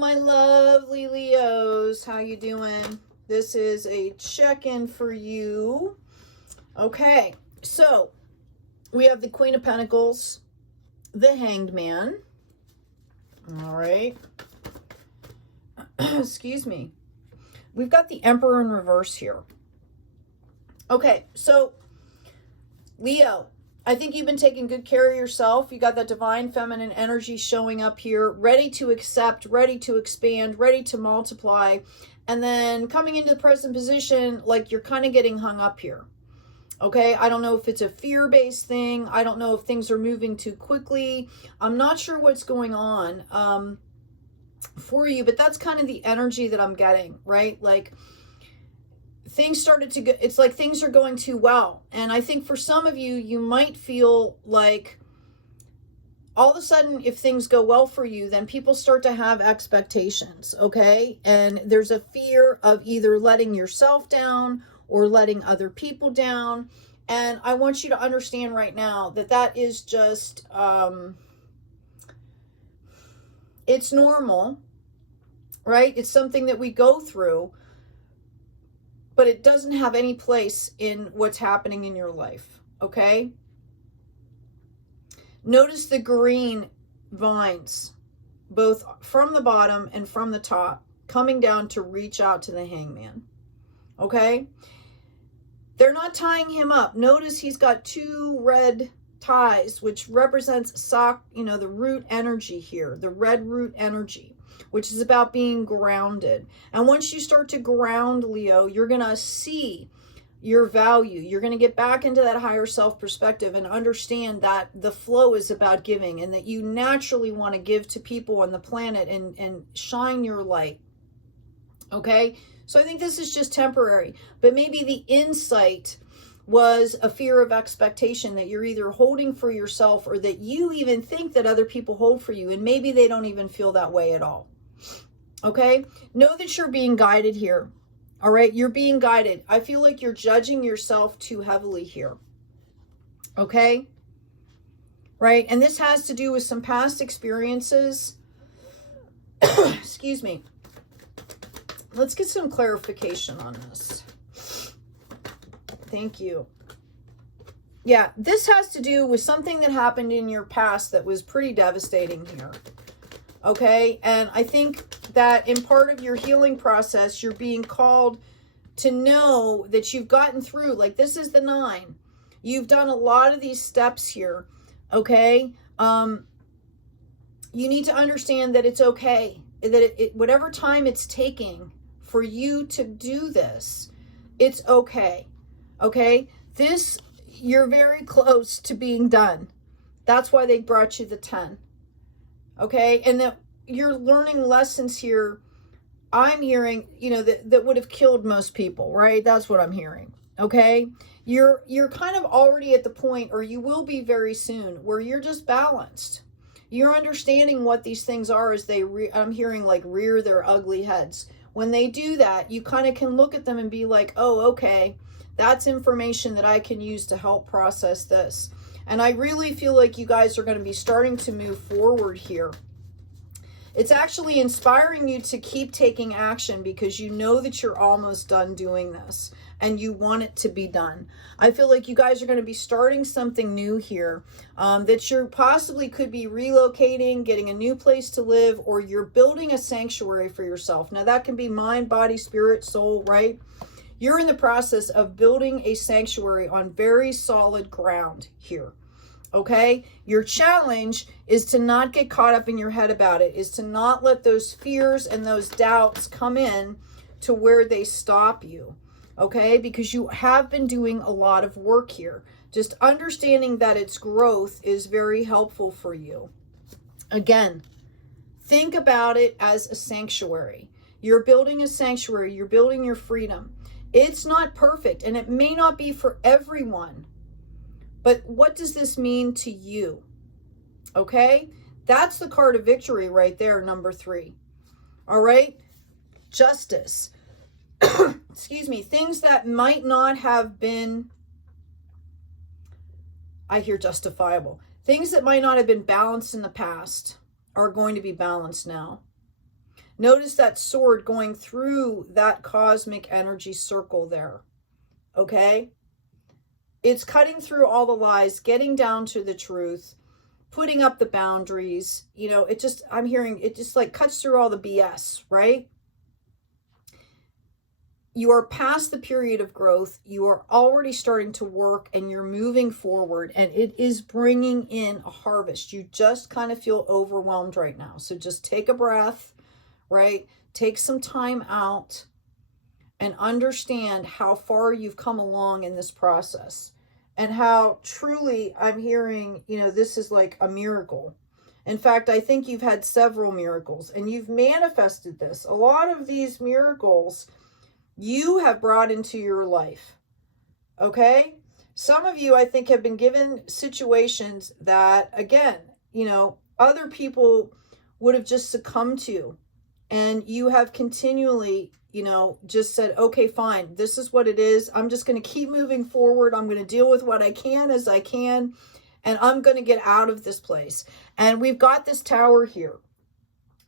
Hello, my lovely Leos. How you doing? This is a check-in for you. Okay, so we have the Queen of Pentacles, the Hanged Man. All right. Excuse me. We've got the Emperor in reverse here. Okay, so Leo, I think you've been taking good care of yourself. You got that divine feminine energy showing up here, ready to accept, ready to expand, ready to multiply. And then coming into the present position, like you're kind of getting hung up here. Okay, I don't know if it's a fear-based thing. I don't know if things are moving too quickly. I'm not sure what's going on for you, but that's kind of the energy that I'm getting, right? Like, things started to go, it's like things are going too well. And I think for some of you, you might feel like all of a sudden, if things go well for you, then people start to have expectations, okay? And there's a fear of either letting yourself down or letting other people down. And I want you to understand right now that that is just, it's normal, right? It's something that we go through, but it doesn't have any place in what's happening in your life, okay? Notice the green vines, both from the bottom and from the top, coming down to reach out to the hangman, okay? They're not tying him up. Notice he's got two red ties, which represents the root energy here, the red root energy, which is about being grounded. And once you start to ground, Leo, you're going to see your value. You're going to get back into that higher self perspective and understand that the flow is about giving and that you naturally want to give to people on the planet and shine your light. Okay? So I think this is just temporary, but maybe the insight was a fear of expectation that you're either holding for yourself or that you even think that other people hold for you, and maybe they don't even feel that way at all. Okay? Know that you're being guided here. All right? You're being guided. I feel like you're judging yourself too heavily here. Okay? Right? And this has to do with some past experiences. Excuse me. Let's get some clarification on this. Thank you. Yeah, this has to do with something that happened in your past that was pretty devastating here. Okay? And I think that in part of your healing process, you're being called to know that you've gotten through. Like, this is the 9. You've done a lot of these steps here. Okay? You need to understand that it's okay. That whatever time it's taking for you to do this, it's okay. Okay? This, you're very close to being done. That's why they brought you the 10. Okay? And that you're learning lessons here, I'm hearing, that would have killed most people, right? That's what I'm hearing. Okay? You're kind of already at the point, or you will be very soon, where you're just balanced. You're understanding what these things are as they, I'm hearing like rear their ugly heads. When they do that, you kind of can look at them and be like, oh, okay, that's information that I can use to help process this. And I really feel like you guys are going to be starting to move forward here. It's actually inspiring you to keep taking action because you know that you're almost done doing this and you want it to be done. I feel like you guys are going to be starting something new here, that you're possibly could be relocating, getting a new place to live, or you're building a sanctuary for yourself. Now that can be mind, body, spirit, soul, right? You're in the process of building a sanctuary on very solid ground here. Okay? Your challenge is to not get caught up in your head about it, is to not let those fears and those doubts come in to where they stop you. Okay? Because you have been doing a lot of work here. Just understanding that its growth is very helpful for you. Again, think about it as a sanctuary. You're building a sanctuary. You're building your freedom. It's not perfect, and it may not be for everyone. But what does this mean to you? Okay? That's the card of victory right there, number 3. All right? Justice. Excuse me. Things that might not have been, I hear justifiable. Things that might not have been balanced in the past are going to be balanced now. Notice that sword going through that cosmic energy circle there. Okay? It's cutting through all the lies, getting down to the truth, putting up the boundaries. You know, it just, I'm hearing, it just like cuts through all the BS, right? You are past the period of growth. You are already starting to work and you're moving forward, and it is bringing in a harvest. You just kind of feel overwhelmed right now. So just take a breath, right? Take some time out and understand how far you've come along in this process and how truly I'm hearing, you know, this is like a miracle. In fact, I think you've had several miracles and you've manifested this. A lot of these miracles you have brought into your life. Okay? Some of you, I think, have been given situations that, again, you know, other people would have just succumbed to. And you have continually, you know, just said, okay, fine, this is what it is. I'm just going to keep moving forward. I'm going to deal with what I can as I can. And I'm going to get out of this place. And we've got this tower here.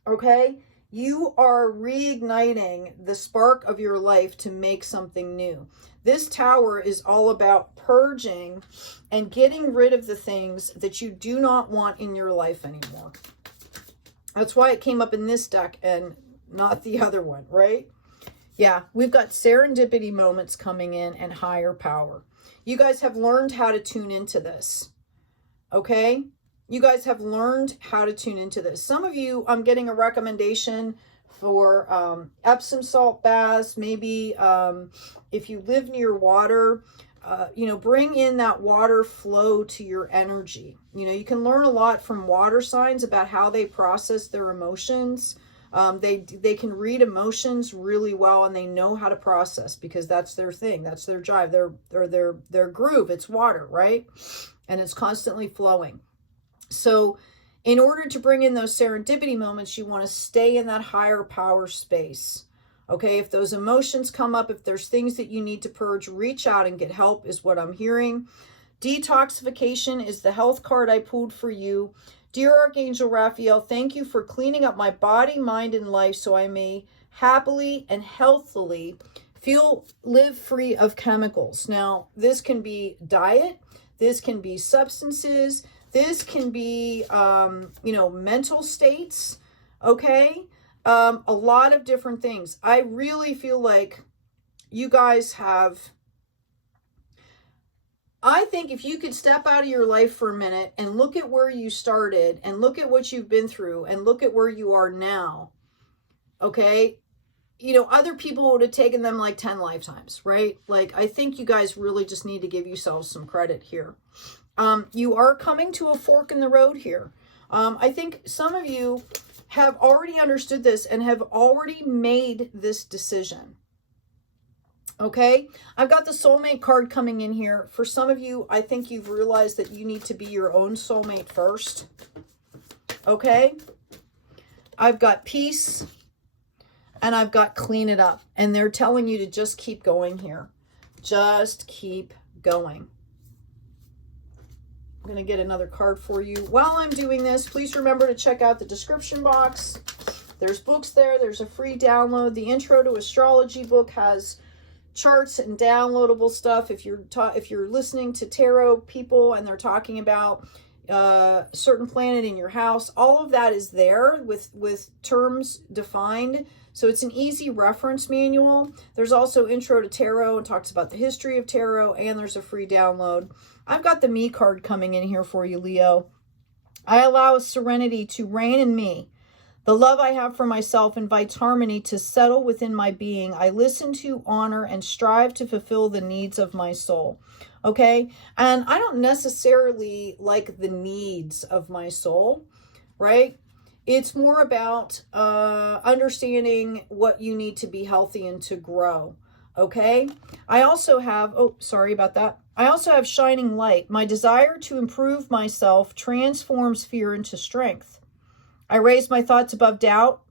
Okay? You are reigniting the spark of your life to make something new. This tower is all about purging and getting rid of the things that you do not want in your life anymore. That's why it came up in this deck and not the other one, right? Yeah, we've got serendipity moments coming in and higher power. You guys have learned how to tune into this, okay? You guys have learned how to tune into this. Some of you, I'm getting a recommendation for Epsom salt baths. Maybe if you live near water, you know, bring in that water flow to your energy. You know, you can learn a lot from water signs about how they process their emotions. They can read emotions really well, and they know how to process because that's their thing. That's their drive, their groove. It's water, right? And it's constantly flowing. So in order to bring in those serendipity moments, you want to stay in that higher power space. Okay, if those emotions come up, if there's things that you need to purge, reach out and get help is what I'm hearing. Detoxification is the health card I pulled for you. Dear Archangel Raphael, thank you for cleaning up my body, mind, and life so I may happily and healthily live free of chemicals. Now, this can be diet. This can be substances. This can be, you know, mental states, okay? A lot of different things. I really feel like you guys have, I think if you could step out of your life for a minute and look at where you started and look at what you've been through and look at where you are now, okay? You know, other people would have taken them like 10 lifetimes, right? Like, I think you guys really just need to give yourselves some credit here. You are coming to a fork in the road here. I think some of you have already understood this and have already made this decision. Okay, I've got the soulmate card coming in here. For some of you, I think you've realized that you need to be your own soulmate first. Okay, I've got peace and I've got clean it up. And they're telling you to just keep going here. Just keep going. I'm going to get another card for you. While I'm doing this, please remember to check out the description box. There's books there. There's a free download. The Intro to Astrology book has charts and downloadable stuff. If you're listening to tarot people and they're talking about a certain planet in your house, all of that is there with terms defined. So it's an easy reference manual. There's also Intro to Tarot and talks about the history of tarot, and there's a free download. I've got the Me card coming in here for you, Leo. I allow serenity to reign in me. The love I have for myself invites harmony to settle within my being. I listen to, honor, and strive to fulfill the needs of my soul. Okay? And I don't necessarily like the needs of my soul, right? It's more about understanding what you need to be healthy and to grow. Okay? I also have, oh, sorry about that. I also have shining light. My desire to improve myself transforms fear into strength. I raise my thoughts above doubt.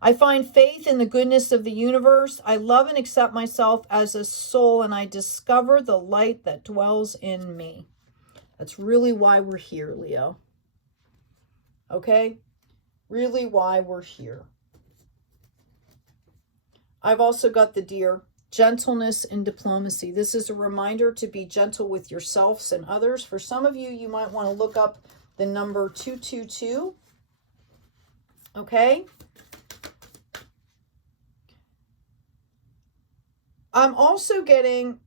I find faith in the goodness of the universe. I love and accept myself as a soul, and I discover the light that dwells in me. That's really why we're here, Leo. Okay? really why we're here. I've also got the Deer. Gentleness and diplomacy. This is a reminder to be gentle with yourselves and others. For some of you, you might want to look up the number 222. Okay. I'm also getting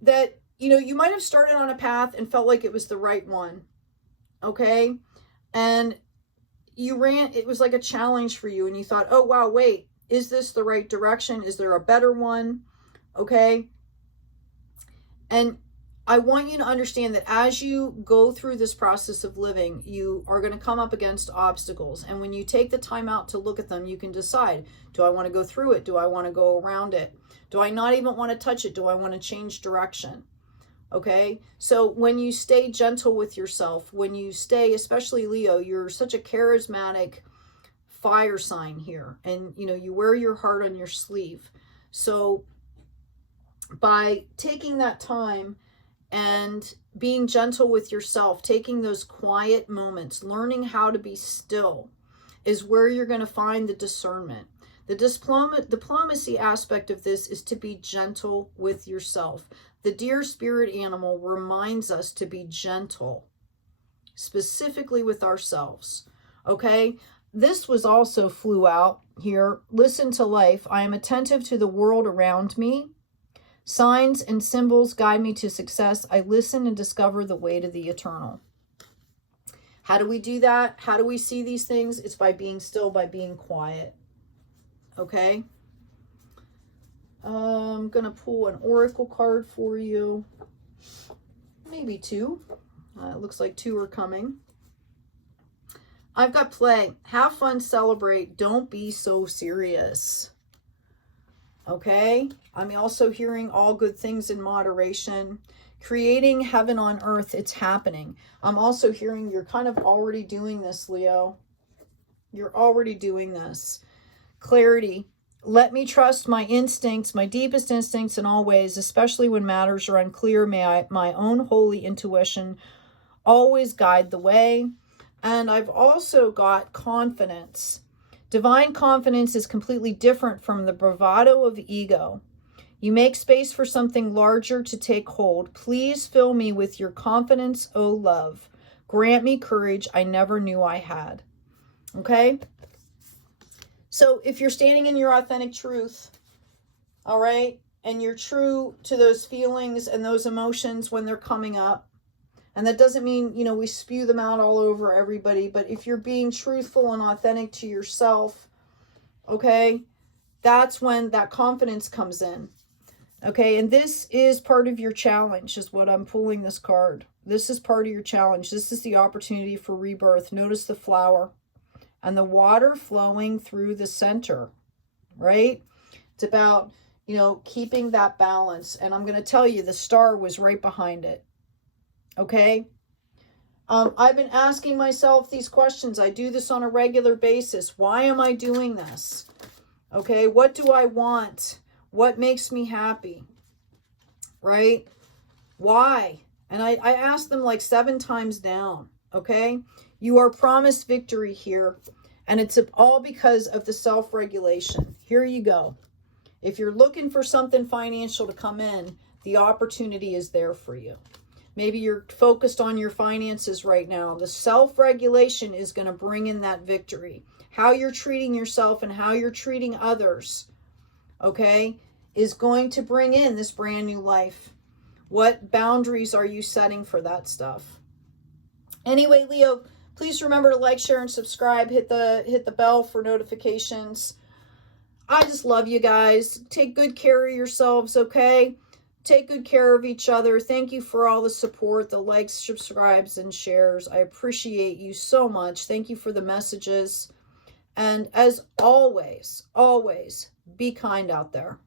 that, you know, you might have started on a path and felt like it was the right one. Okay. And you ran, it was like a challenge for you. And you thought, oh, wow, wait. Is this the right direction? Is there a better one? Okay. And I want you to understand that as you go through this process of living, you are going to come up against obstacles. And when you take the time out to look at them, you can decide, do I want to go through it? Do I want to go around it? Do I not even want to touch it? Do I want to change direction? Okay. So when you stay gentle with yourself, when you stay, especially Leo, you're such a charismatic fire sign here, and you know, you wear your heart on your sleeve. So by taking that time and being gentle with yourself, taking those quiet moments, learning how to be still, is where you're going to find the discernment. The diplomacy aspect of this is to be gentle with yourself. The Deer spirit animal reminds us to be gentle, specifically with ourselves. Okay. This was also flew out here. Listen to life. I am attentive to the world around me. Signs and symbols guide me to success. I listen and discover the way to the eternal. How do we do that? How do we see these things? It's by being still, by being quiet. Okay. I'm going to pull an oracle card for you. Maybe two. It looks like two are coming. I've got play. Have fun, celebrate. Don't be so serious. Okay. I'm also hearing all good things in moderation. Creating heaven on earth. It's happening. I'm also hearing you're kind of already doing this, Leo. You're already doing this. Clarity. Let me trust my instincts, my deepest instincts in all ways, especially when matters are unclear. May my own holy intuition always guide the way. And I've also got confidence. Divine confidence is completely different from the bravado of ego. You make space for something larger to take hold. Please fill me with your confidence, O love. Grant me courage I never knew I had. Okay? So if you're standing in your authentic truth, all right, and you're true to those feelings and those emotions when they're coming up, and that doesn't mean, you know, we spew them out all over everybody. But if you're being truthful and authentic to yourself, okay, that's when that confidence comes in. Okay, and this is part of your challenge, is what I'm pulling this card. This is part of your challenge. This is the opportunity for rebirth. Notice the flower and the water flowing through the center, right? It's about, you know, keeping that balance. And I'm going to tell you, the star was right behind it. Okay. I've been asking myself these questions. I do this on a regular basis. Why am I doing this? Okay. What do I want? What makes me happy? Right? Why? And I asked them like 7 times down. Okay. You are promised victory here. And it's all because of the self-regulation. Here you go. If you're looking for something financial to come in, the opportunity is there for you. Maybe you're focused on your finances right now. The self-regulation is going to bring in that victory. How you're treating yourself and how you're treating others, okay, is going to bring in this brand new life. What boundaries are you setting for that stuff? Anyway, Leo, please remember to like, share, and subscribe. Hit the bell for notifications. I just love you guys. Take good care of yourselves, okay? Take good care of each other. Thank you for all the support, the likes, subscribes, and shares. I appreciate you so much. Thank you for the messages. And as always, always be kind out there.